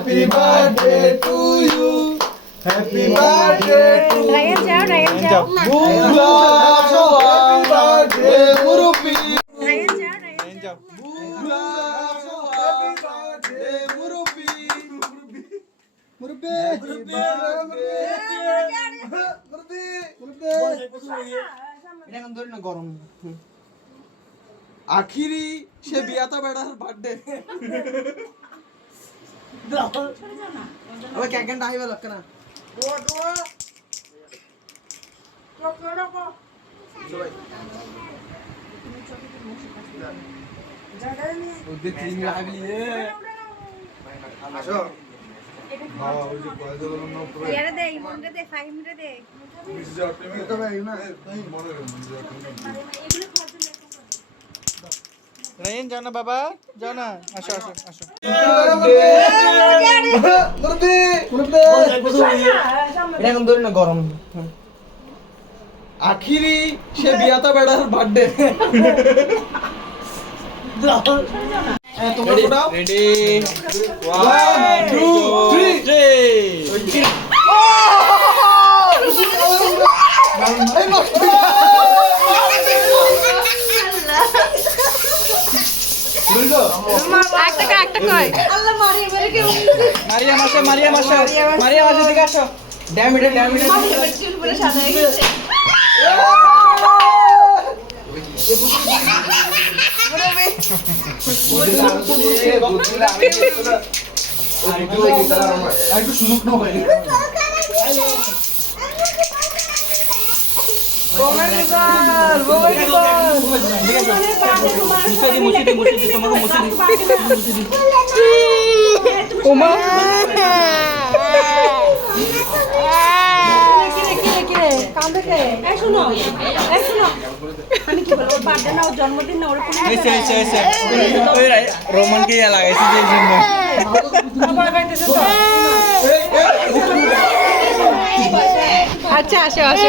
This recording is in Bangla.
Happy birthday to you. Happy birthday to you. Ryan jao. Happy birthday Murupi. Ryan jao. Happy birthday Murupi. আখিরি সে বিয়াতা বেড়ার বার্থডে আবার কেক কেন আইবা লক্কা না ওদের তিন লাগলি আসো হ্যাঁ ওই যে কয় দিল না পুরো ইয়ারে দে ইমনরে দে ফাহিমরে দে মির্জা তুমি তো ভাই না তুই মনে রে মির্জা রায়ন যাও না বাবা যাও না আসো এখন ধরে না গরম আখিরি সে বিয়াতা বেড়ার বার্থডে তোমরা ফোটাও রেডি 1 2 3 একটা কই আল্লাহ মারিয়া মেরে কে মারিয়া মাসে দিকে আসো ড্যাম এটা চুল পুরো সাদা হয়ে গেছে একটু সুযোগ না ভাই ওমা কান্দে কে এই শুনো আমি কি বলবো বার্থডে না জন্মদিন না ওর কোনো এসে ওই রোমান কে লাগাইছে যে জন্য আচ্ছা আসো